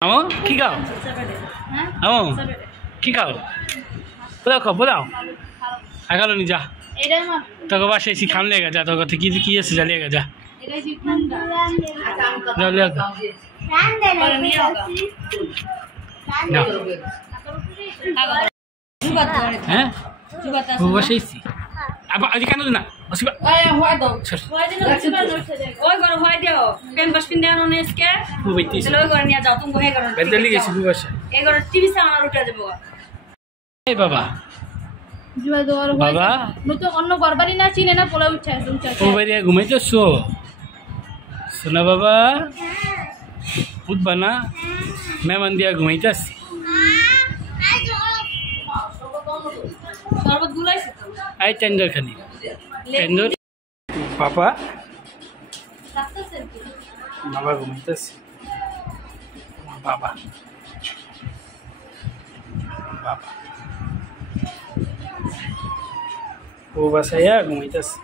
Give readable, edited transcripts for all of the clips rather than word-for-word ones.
আমো কি খাও? আমো কি খাও? পোলাও খাও, পোলাও আগালো নি যা তোকে বাসে এসি খাম লেগে যা তোকে কি কি আছে যা লেগে যা হ্যাঁ বসে এসি আবার আজ কেন না বাবা বাবা অন্য গরবারি না চিনে না পোলা উঠছে ঘুমাইতেছো শোনা বাবা উঠবা না মেহমান দিয়া ঘুমাইতেছি এই টেন্ডার খানি টেন্ডার বাবা বাবা ঘুমাইতেছি বাবা বাবা ও বাসায়া ঘুমাইতেছি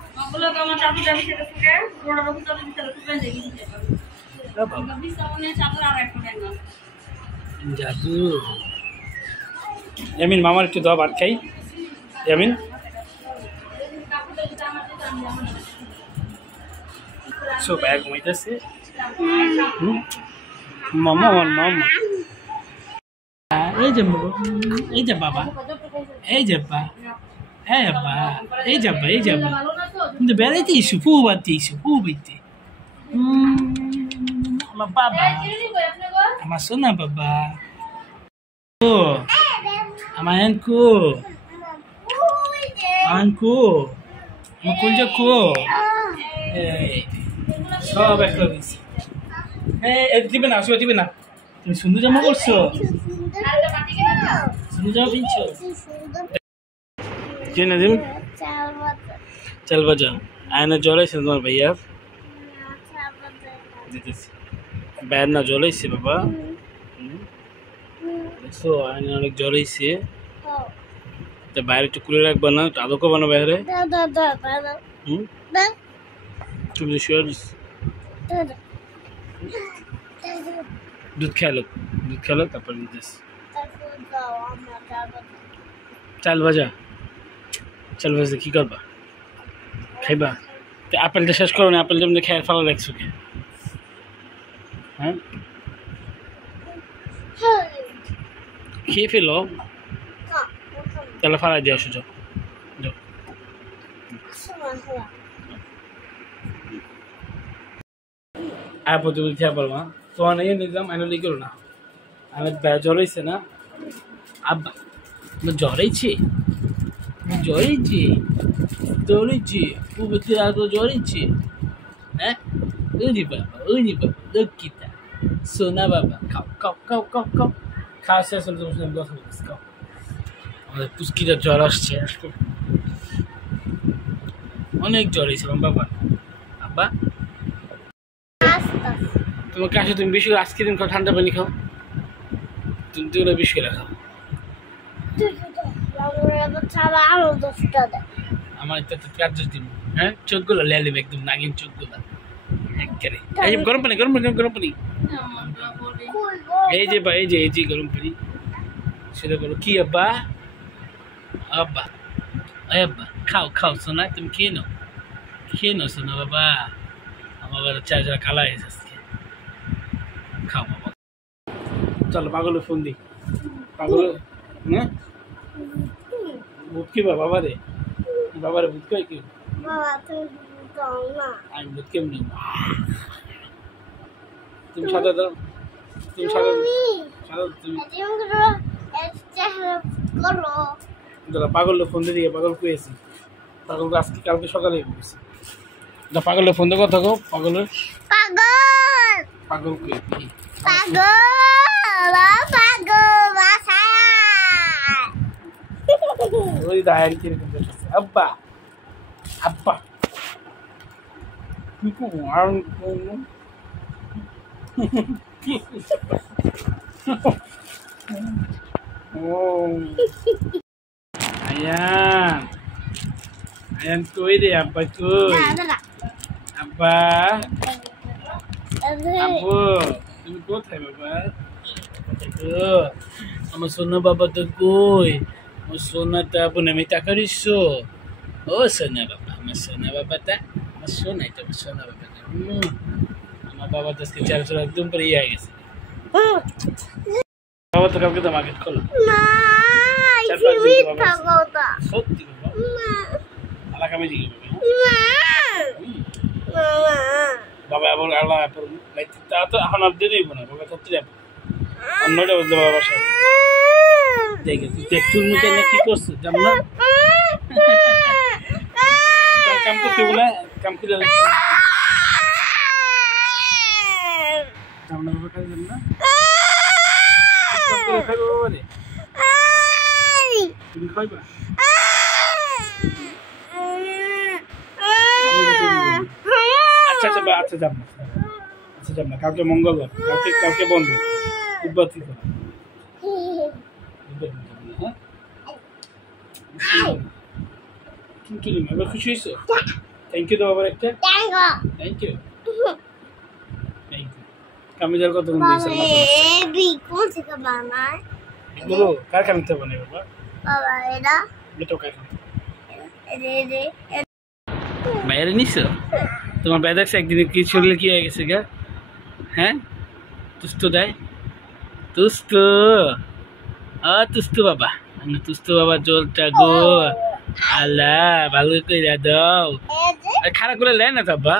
জাদু ইয়ামিন মামার একটু দাও ভাত খাই ইয়ামিন সো ব্যাগ ঘুমাইতেছে মামা আমার মামা এই যে বাবা এই যে বা হ্যাঁ বা এই যাবা কিন্তু বেড়াইতে ইস্যু পু বাড়তে ইস্যু পু বইতে আমার বাবা আমার সোনা বাবা ও আমার আনকু আনকু আমার কুলজা কো সব একটা দিছি হ্যাঁ দিবে না আসো দিবে না তুমি সুন্দর জামা করছো সুন্দর জামা পিনছো কি না দিম চল বাজা আয়না জ্বলাইছে তোমার ভাইয়া দিতেছি ব্যাড না জ্বলাইছে বাবা দেখছো আয়না অনেক জ্বলাইছে তা বাইরে একটু খুলে রাখবা না আদৌ করবা না বাইরে তুমি দুধ খেলো তারপর দিতেছি চাল ভাজা কি করবা খাইবা তো আপেলটা শেষ করো না আপেল যেমন খেয়ে ফেলা লাগছো কে হ্যাঁ খেয়ে ফেলো তাহলে ফালাই দিয়ে আসো যাও আর প্রতিদিন খেয়ে পারবো না তোমার নিয়ে নিলাম আইনলি করো না আমার জ্বর হয়েছে না আব্বা জ্বরেছে পুবতি আগে জ্বরেছে হ্যাঁ ওই বাবা লক্ষ্মীটা সোনা বাবা খাও খাওয়া শেষ হলে তোমার সঙ্গে কথা বলতেছি খাও আমাদের পুষ্কিটার জ্বর আসছে অনেক জ্বর হয়েছে আমার বাবা আব্বা তোমাকে আসে তুমি বেশি আইসক্রিম খাও ঠান্ডা পানি খাও তুমি তো বেশি করে খাও আমার একটা কাজ দিন হ্যাঁ চোখগুলো লেলিম একদম নাগিন চোখগুলো গরম পানি এই যে গরম পানি সেটা করো কি আব্বা খাও সোনা তুমি খেয়ে নাও সোনা বাবা আমার বাবা চার খালা হয়েছে আজকে খাও বাবা চলো পাগলে ফোন দি পাগল হ্যাঁ বুট কি বাবারে বুট কই কি আমি বুট কেমনি তুমি সাদা দাও তুমি পাগলে ফোন দিয়ে পাগল কুয়েছি পাগল আজকে কালকে সকালে বলছি পাগলে ফোন দিয়ে কথা কো পাগল কুয়ে ওই দায়ের কিরকম বসেছে আব্বা আয়ান কই রে আব্বা কই আব্বা আব্বু তুমি কোথায় বাবা? আমার সোনা বাবা তো কই? আমার সোনাটা আপনি আমি টাকা দিচ্ছ? ও সোনা বাবা, আমার সোনা বাবাটা, আমার সোনাই তো আমার সোনা বাবাটা। আমার বাবা তো আজকে চার চোর একদম পরে ইয়ে হয়ে গেছে। বাবা তো কাউকে তো মার্কেট করলো সত্যি বাবা, আলাদা কামে দিকে বাবা আবার আল্লাহ তা তো এখন আর দিয়ে দিব না বাবা, সত্যি যাবো অন্যটা বলতে বাবা বাসায় দেখে তুই দেখ চুল মুখে না কি করছিস জানো না? কাম করতে বলে কাম করে জানো না বাবা, কাজ না খাইবো বাবা রে, তুমি খাইবা? আচ্ছা আচ্ছা আচ্ছা যাব না, আচ্ছা যাব না, কালকে মঙ্গলবার, কালকে বন্ধ, বুধবার থেকে টুনটুনি এবার খুশি হয়েছো? থ্যাংক ইউ তো বাবার একটা, থ্যাংক ইউ থ্যাংক ইউ। কামিজার কত গুণ দিয়েছে বলো, কার কামিতে বানাই বাবা? এটা কার বাইরে নিছো? তোমার বাইরে দেখছো একদিনে কি শরীরে কি হয়ে গেছে গা? হ্যাঁ তুস্তু দেয়, তুস্তু তুস্তু বাবা, তুস্তু বাবা জলটা গো আল্লাহ ভালো করে দাও, খারাপ করে লেয় না বাবা,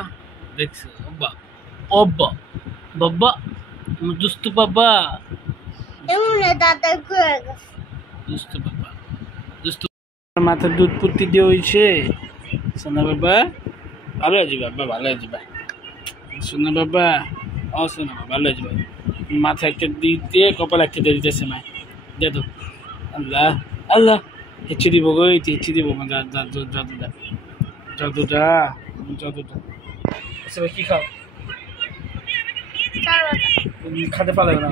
দেখছো বাবা বাবা বাবা দুস্তু বাবা, দুস্তু বাবা দুস্তু মাথার দুধ পুটি দিয়ে হয়েছে সোনা বাবা, ভালো আছে বাবা, ভালো আছে ভাই সোনা বাবা, ও সোনা বাবা ভালো আছে ভাই, মাথা একটা দিতে কপাল একটা দিয়ে দিতেছে মায়, দে তো আল্লাহ আল্লাহ হেঁচে দিব গো, হেঁচে দিব যতটা যতটা যতটা। আচ্ছা ভাই কি খাও? খাতে পারবে না।